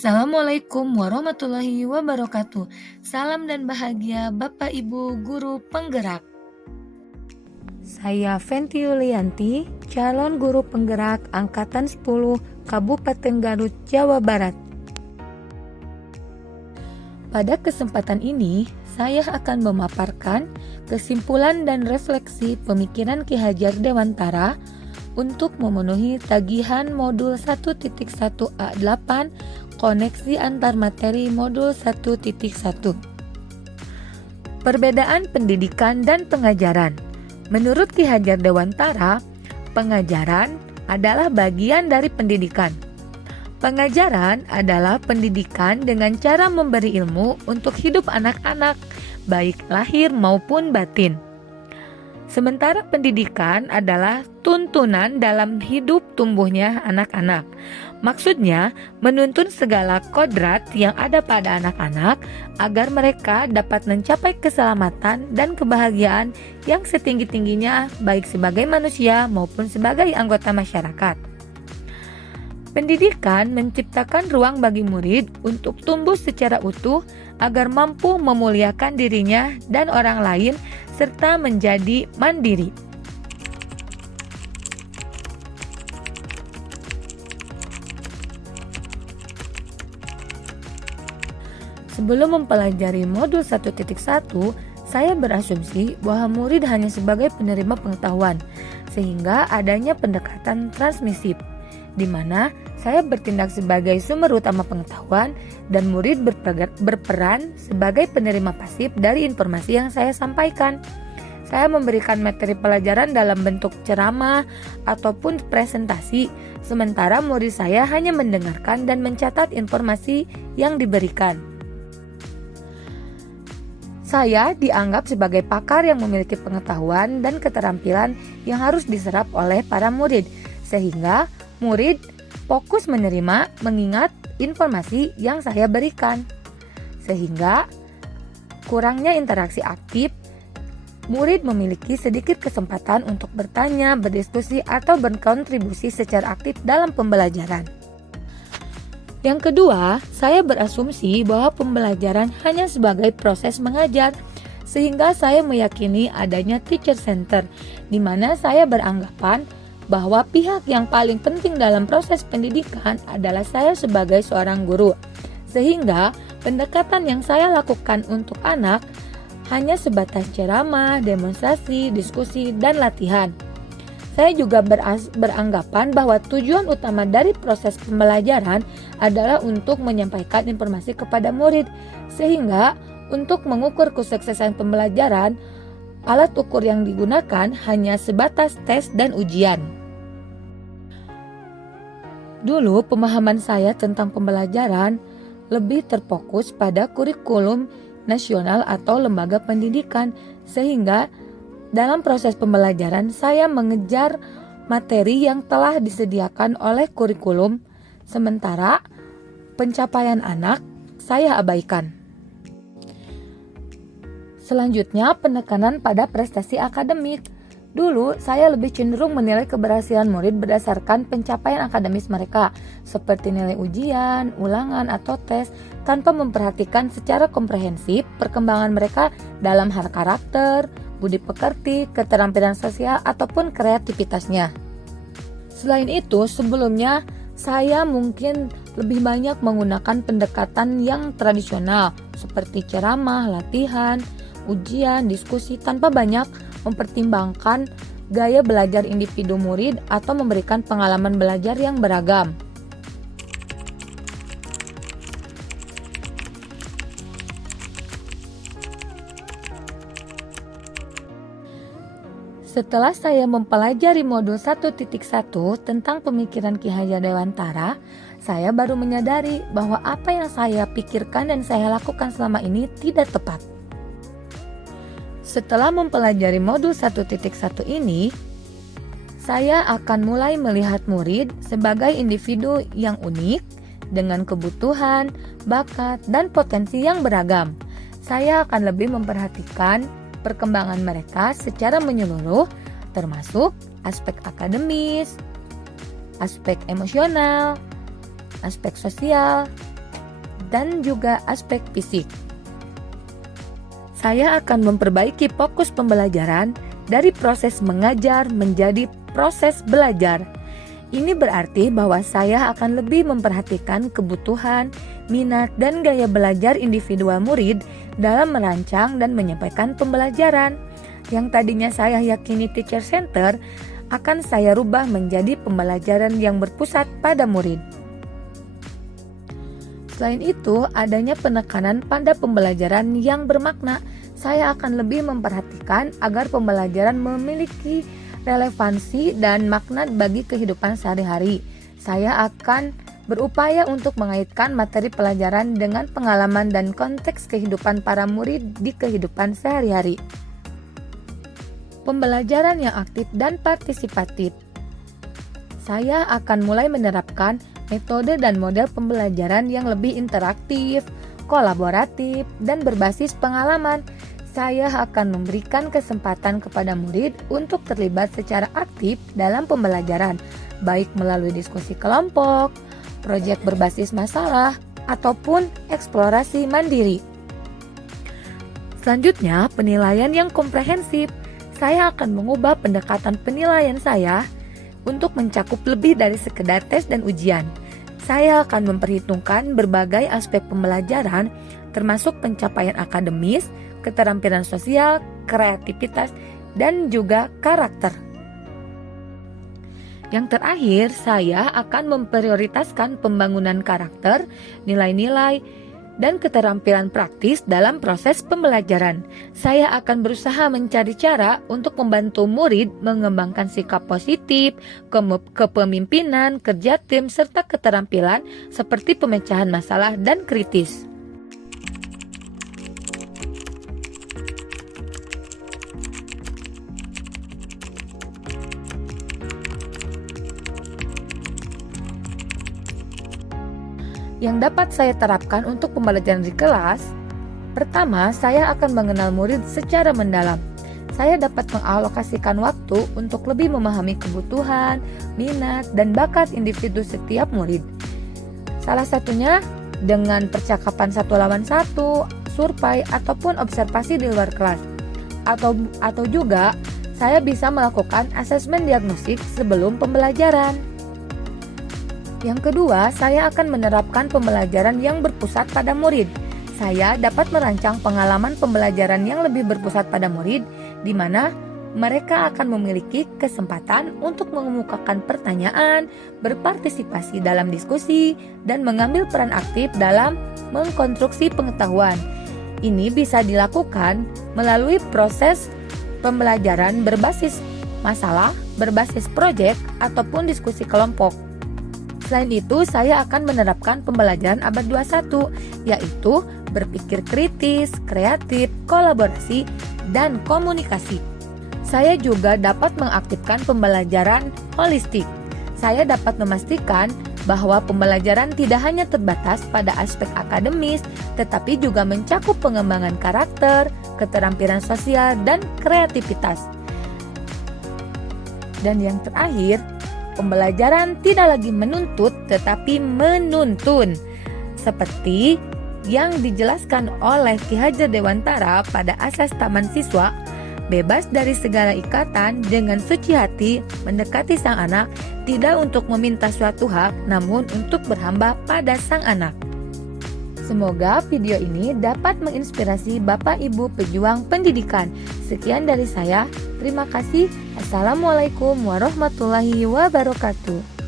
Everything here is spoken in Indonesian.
Assalamualaikum warahmatullahi wabarakatuh. Salam dan bahagia Bapak Ibu Guru Penggerak. Saya Fenty Yulianti, calon guru penggerak Angkatan 10 Kabupaten Garut, Jawa Barat. Pada kesempatan ini, saya akan memaparkan kesimpulan dan refleksi pemikiran Ki Hajar Dewantara untuk memenuhi tagihan modul 1.1A8 koneksi antar materi modul 1.1. Perbedaan pendidikan dan pengajaran. Menurut Ki Hajar Dewantara, pengajaran adalah bagian dari pendidikan. Pengajaran adalah pendidikan dengan cara memberi ilmu untuk hidup anak-anak, baik lahir maupun batin. Sementara pendidikan adalah tuntunan dalam hidup tumbuhnya anak-anak. Maksudnya, menuntun segala kodrat yang ada pada anak-anak agar mereka dapat mencapai keselamatan dan kebahagiaan yang setinggi-tingginya baik sebagai manusia maupun sebagai anggota masyarakat. Pendidikan menciptakan ruang bagi murid untuk tumbuh secara utuh agar mampu memuliakan dirinya dan orang lain serta menjadi mandiri. Sebelum mempelajari modul 1.1, saya berasumsi bahwa murid hanya sebagai penerima pengetahuan, sehingga adanya pendekatan transmisif, di mana saya bertindak sebagai sumber utama pengetahuan dan murid berperan sebagai penerima pasif dari informasi yang saya sampaikan. Saya memberikan materi pelajaran dalam bentuk ceramah ataupun presentasi, sementara murid saya hanya mendengarkan dan mencatat informasi yang diberikan. Saya dianggap sebagai pakar yang memiliki pengetahuan dan keterampilan yang harus diserap oleh para murid, sehingga murid fokus menerima, mengingat informasi yang saya berikan. Sehingga kurangnya interaksi aktif, murid memiliki sedikit kesempatan untuk bertanya, berdiskusi, atau berkontribusi secara aktif dalam pembelajaran. Yang kedua, saya berasumsi bahwa pembelajaran hanya sebagai proses mengajar, sehingga saya meyakini adanya teacher center, di mana saya beranggapan bahwa pihak yang paling penting dalam proses pendidikan adalah saya sebagai seorang guru. Sehingga pendekatan yang saya lakukan untuk anak hanya sebatas ceramah, demonstrasi, diskusi, dan latihan. Saya juga beranggapan bahwa tujuan utama dari proses pembelajaran adalah untuk menyampaikan informasi kepada murid, sehingga untuk mengukur kesuksesan pembelajaran, alat ukur yang digunakan hanya sebatas tes dan ujian. Dulu pemahaman saya tentang pembelajaran lebih terfokus pada kurikulum nasional atau lembaga pendidikan, sehingga dalam proses pembelajaran saya mengejar materi yang telah disediakan oleh kurikulum, sementara pencapaian anak saya abaikan. Selanjutnya, penekanan pada prestasi akademik. Dulu, saya lebih cenderung menilai keberhasilan murid berdasarkan pencapaian akademis mereka, seperti nilai ujian, ulangan, atau tes, tanpa memperhatikan secara komprehensif perkembangan mereka dalam hal karakter, budi pekerti, keterampilan sosial, ataupun kreativitasnya. Selain itu, sebelumnya saya mungkin lebih banyak menggunakan pendekatan yang tradisional, seperti ceramah, latihan, ujian, diskusi, tanpa banyak mempertimbangkan gaya belajar individu murid atau memberikan pengalaman belajar yang beragam. Setelah saya mempelajari modul 1.1 tentang pemikiran Ki Hajar Dewantara, saya baru menyadari bahwa apa yang saya pikirkan dan saya lakukan selama ini tidak tepat. Setelah mempelajari modul 1.1 ini, saya akan mulai melihat murid sebagai individu yang unik dengan kebutuhan, bakat, dan potensi yang beragam. Saya akan lebih memperhatikan perkembangan mereka secara menyeluruh termasuk aspek akademis, aspek emosional, aspek sosial, dan juga aspek fisik. Saya akan memperbaiki fokus pembelajaran dari proses mengajar menjadi proses belajar. Ini berarti bahwa saya akan lebih memperhatikan kebutuhan, minat, dan gaya belajar individual murid dalam merancang dan menyampaikan pembelajaran. Yang tadinya saya yakini teacher center, akan saya rubah menjadi pembelajaran yang berpusat pada murid. Selain itu, adanya penekanan pada pembelajaran yang bermakna. Saya akan lebih memperhatikan agar pembelajaran memiliki relevansi dan makna bagi kehidupan sehari-hari. Saya akan berupaya untuk mengaitkan materi pelajaran dengan pengalaman dan konteks kehidupan para murid di kehidupan sehari-hari. Pembelajaran yang aktif dan partisipatif. Saya akan mulai menerapkan metode dan model pembelajaran yang lebih interaktif, kolaboratif, dan berbasis pengalaman. Saya akan memberikan kesempatan kepada murid untuk terlibat secara aktif dalam pembelajaran, baik melalui diskusi kelompok, proyek berbasis masalah, ataupun eksplorasi mandiri. Selanjutnya, penilaian yang komprehensif. Saya akan mengubah pendekatan penilaian saya untuk mencakup lebih dari sekedar tes dan ujian. Saya akan memperhitungkan berbagai aspek pembelajaran, termasuk pencapaian akademis, keterampilan sosial, kreativitas, dan juga karakter. Yang terakhir, saya akan memprioritaskan pembangunan karakter, nilai-nilai, dan keterampilan praktis dalam proses pembelajaran. Saya akan berusaha mencari cara untuk membantu murid mengembangkan sikap positif, kepemimpinan, kerja tim, serta keterampilan seperti pemecahan masalah dan kritis. Yang dapat saya terapkan untuk pembelajaran di kelas, pertama, saya akan mengenal murid secara mendalam. Saya dapat mengalokasikan waktu untuk lebih memahami kebutuhan, minat, dan bakat individu setiap murid. Salah satunya dengan percakapan 1-on-1, survei, ataupun observasi di luar kelas. Atau juga saya bisa melakukan asesmen diagnostik sebelum pembelajaran. Yang kedua, saya akan menerapkan pembelajaran yang berpusat pada murid. Saya dapat merancang pengalaman pembelajaran yang lebih berpusat pada murid, di mana mereka akan memiliki kesempatan untuk mengemukakan pertanyaan, berpartisipasi dalam diskusi, dan mengambil peran aktif dalam mengkonstruksi pengetahuan. Ini bisa dilakukan melalui proses pembelajaran berbasis masalah, berbasis proyek, ataupun diskusi kelompok. Selain itu, saya akan menerapkan pembelajaran abad 21, yaitu berpikir kritis, kreatif, kolaborasi, dan komunikasi. Saya juga dapat mengaktifkan pembelajaran holistik. Saya dapat memastikan bahwa pembelajaran tidak hanya terbatas pada aspek akademis, tetapi juga mencakup pengembangan karakter, keterampilan sosial, dan kreativitas. Dan yang terakhir, pembelajaran tidak lagi menuntut tetapi menuntun, seperti yang dijelaskan oleh Ki Hajar Dewantara pada Asas Taman Siswa, bebas dari segala ikatan dengan suci hati mendekati sang anak, tidak untuk meminta suatu hak namun untuk berhamba pada sang anak. Semoga video ini dapat menginspirasi Bapak Ibu pejuang pendidikan. Sekian dari saya. Terima kasih. Assalamualaikum warahmatullahi wabarakatuh.